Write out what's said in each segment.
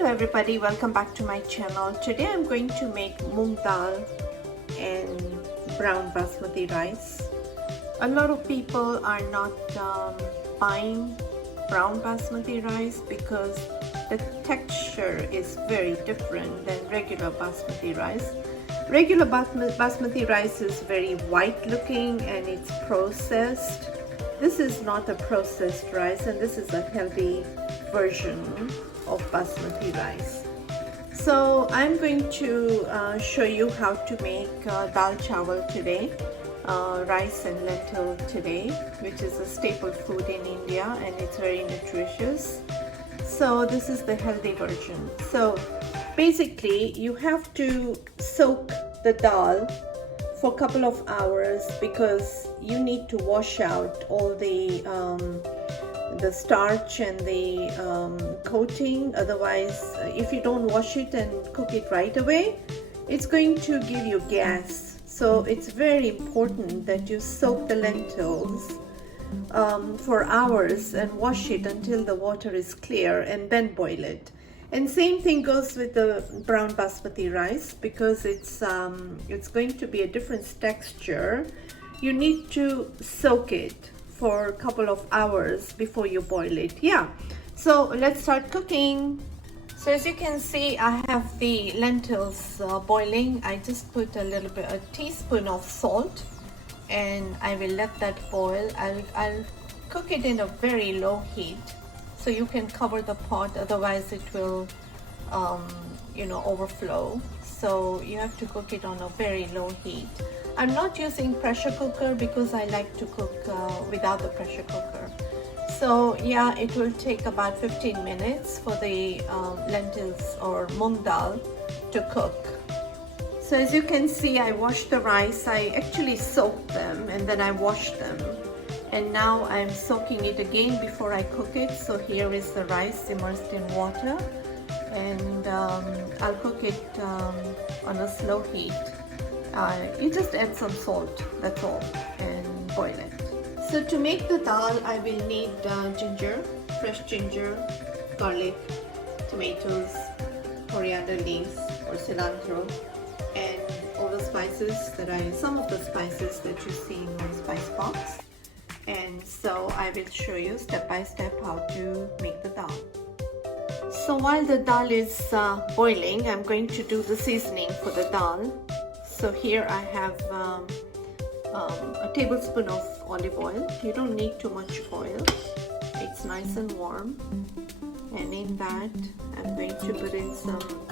Hello everybody, welcome back to my channel. Today I'm going to make Mung Daal and brown basmati rice. A lot of people are not buying brown basmati rice because the texture is very different than regular basmati rice. Regular basmati rice is very white looking and it's processed. This is not a processed rice, and this is a healthy version of basmati rice. So I'm going to show you how to make dal chawal today, rice and lentil today, which is a staple food in India and it's very nutritious. So this is the healthy version. So basically you have to soak the dal for a couple of hours because you need to wash out all the starch and the coating. Otherwise, if you don't wash it and cook it right away, it's going to give you gas. So it's very important that you soak the lentils for hours and wash it until the water is clear and then boil it. And same thing goes with the brown basmati rice because it's going to be a different texture. You need to soak it for a couple of hours before you boil it. Yeah, so let's start cooking. So as you can see, I have the lentils boiling. I just put a teaspoon of salt, and I will let that boil. I'll cook it in a very low heat, so you can cover the pot, otherwise it will overflow. So you have to cook it on a very low heat. I'm not using pressure cooker because I like to cook without the pressure cooker. So yeah, it will take about 15 minutes for the lentils or mung dal to cook. So as you can see, I washed the rice. I actually soaked them and then I washed them. And now I'm soaking it again before I cook it. So here is the rice immersed in water, and I'll cook it on a slow heat. You just add some salt, that's all, and boil it. So to make the dal, I will need ginger, fresh ginger, garlic, tomatoes, coriander leaves or cilantro, and all the spices some of the spices that you see in my spice box. And so I will show you step by step how to make the dal. So while the dal is boiling, I'm going to do the seasoning for the dal. So here I have a tablespoon of olive oil. You don't need too much oil. It's nice and warm. And in that, I'm going to put in some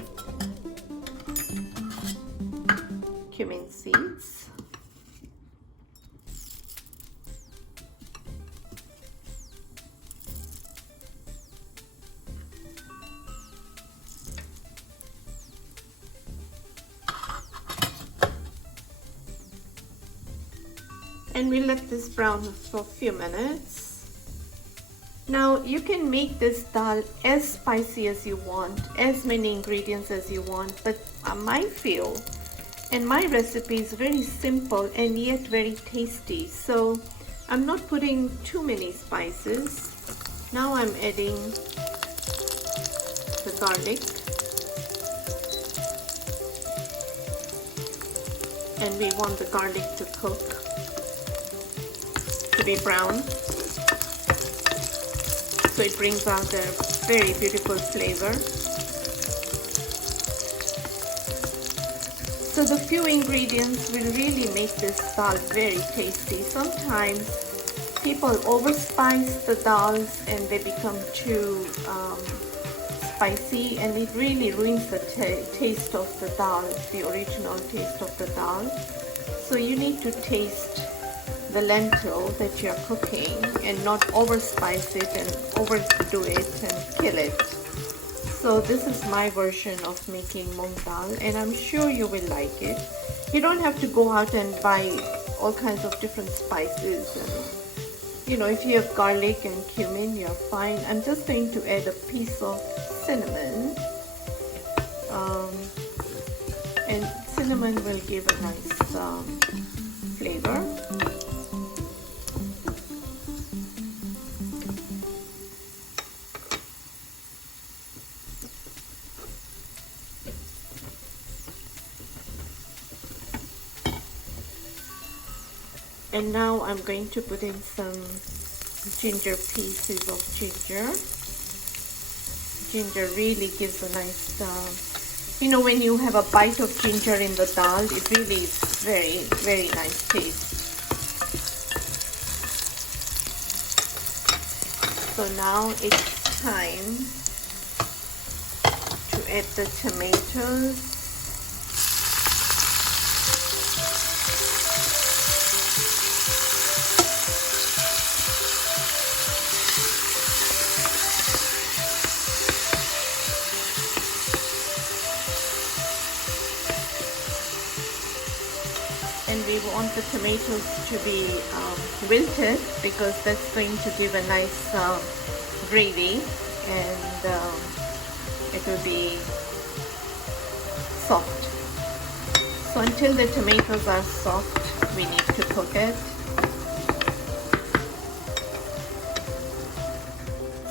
cumin seeds. And we let this brown for a few minutes. Now you can make this dal as spicy as you want, as many ingredients as you want, but my feel and my recipe is very simple and yet very tasty. So I'm not putting too many spices. Now I'm adding the garlic, and we want the garlic to cook, to be brown, so it brings out a very beautiful flavor. So the few ingredients will really make this dal very tasty. Sometimes people overspice the dals and they become too spicy, and it really ruins the taste of the dal, the original taste of the dal. So you need to taste the lentil that you're cooking and not overspice it and overdo it and kill it. So this is my version of making mung dal, and I'm sure you will like it. You don't have to go out and buy all kinds of different spices, and if you have garlic and cumin, you're fine. I'm just going to add a piece of cinnamon, and cinnamon will give a nice flavor. And now I'm going to put in some ginger, pieces of ginger. Ginger really gives a nice, you know, when you have a bite of ginger in the dal, it really is very, very nice taste. So now it's time to add the tomatoes. And we want the tomatoes to be wilted, because that's going to give a nice gravy, and it will be soft. So until the tomatoes are soft, we need to cook it.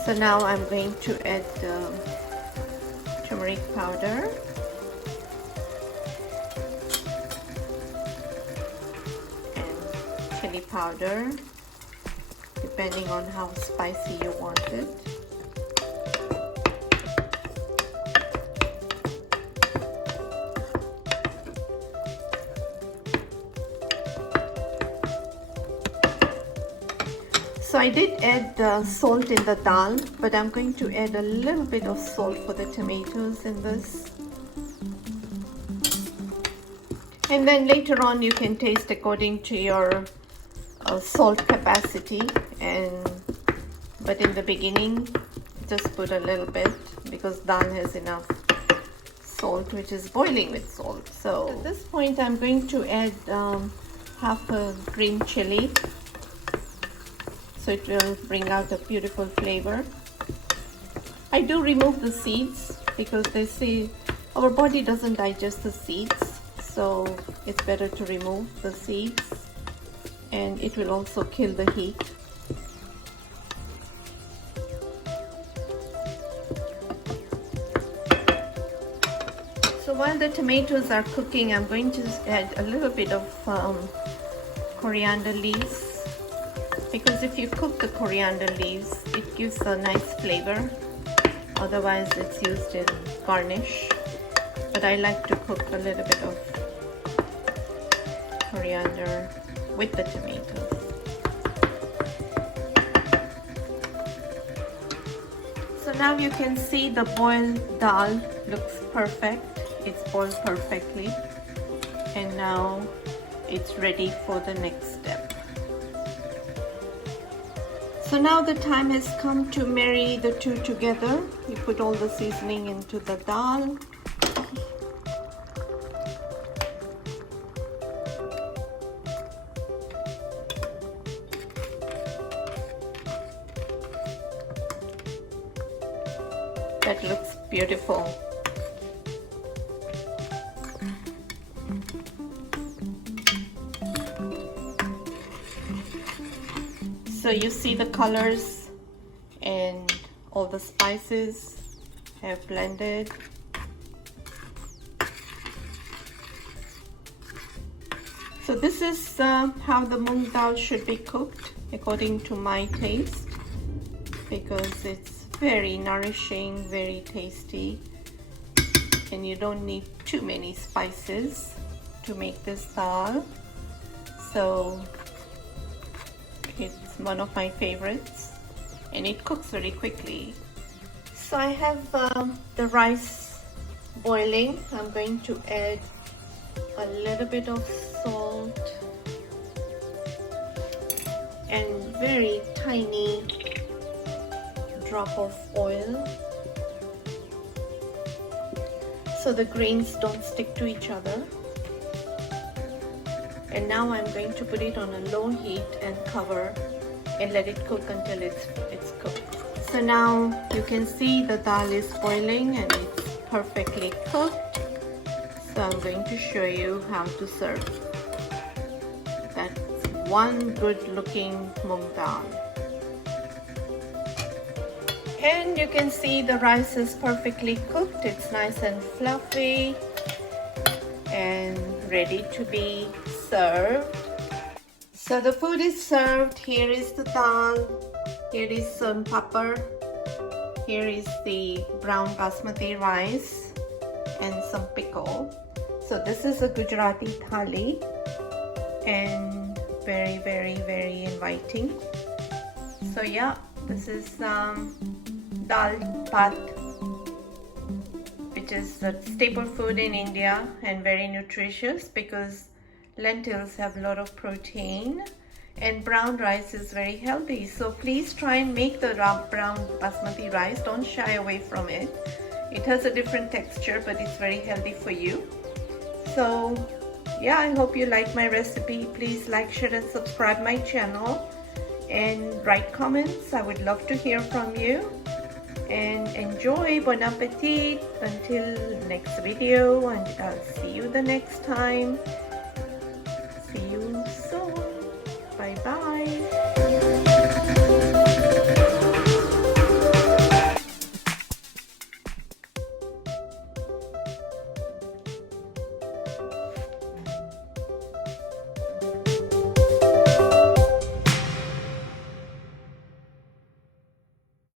So now I'm going to add turmeric powder. Chili powder, depending on how spicy you want it. So I did add salt in the dal, but I'm going to add a little bit of salt for the tomatoes in this. And then later on you can taste according to your salt capacity, but in the beginning just put a little bit, because dal has enough salt, which is boiling with salt. So at this point I'm going to add half a green chili, so it will bring out a beautiful flavor. I do remove the seeds, because they say our body doesn't digest the seeds, so it's better to remove the seeds, and it will also kill the heat. So while the tomatoes are cooking, I'm going to add a little bit of coriander leaves, because if you cook the coriander leaves, it gives a nice flavor. Otherwise it's used in garnish, but I like to cook a little bit of coriander with the tomatoes. So now you can see the boiled dal looks perfect. It's boiled perfectly, and now it's ready for the next step. So now the time has come to marry the two together. You put all the seasoning into the dal. That looks beautiful. So you see the colors and all the spices have blended. So this is how the mung dal should be cooked according to my taste, because it's very nourishing, very tasty, and you don't need too many spices to make this dal. So it's one of my favorites, and it cooks very quickly. So I have the rice boiling. I'm going to add a little bit of salt and very tiny drop of oil, so the grains don't stick to each other. And now I'm going to put it on a low heat and cover and let it cook until it's cooked. So now you can see the dal is boiling and it's perfectly cooked. So I'm going to show you how to serve. That's one good looking mung dal. And you can see the rice is perfectly cooked. It's nice and fluffy and ready to be served. So the food is served. Here is the dal. Here is some papar. Here is the brown basmati rice and some pickle. So this is a Gujarati Thali and very, very, very inviting. So yeah, this is dal bhat, which is a staple food in India and very nutritious because lentils have a lot of protein and brown rice is very healthy. So please try and make the brown basmati rice. Don't shy away from it. It has a different texture, but it's very healthy for you. So yeah, I hope you like my recipe. Please like, share and subscribe my channel and write comments. I would love to hear from you. And enjoy. Bon appetit. Until next video, and I'll see you the next time.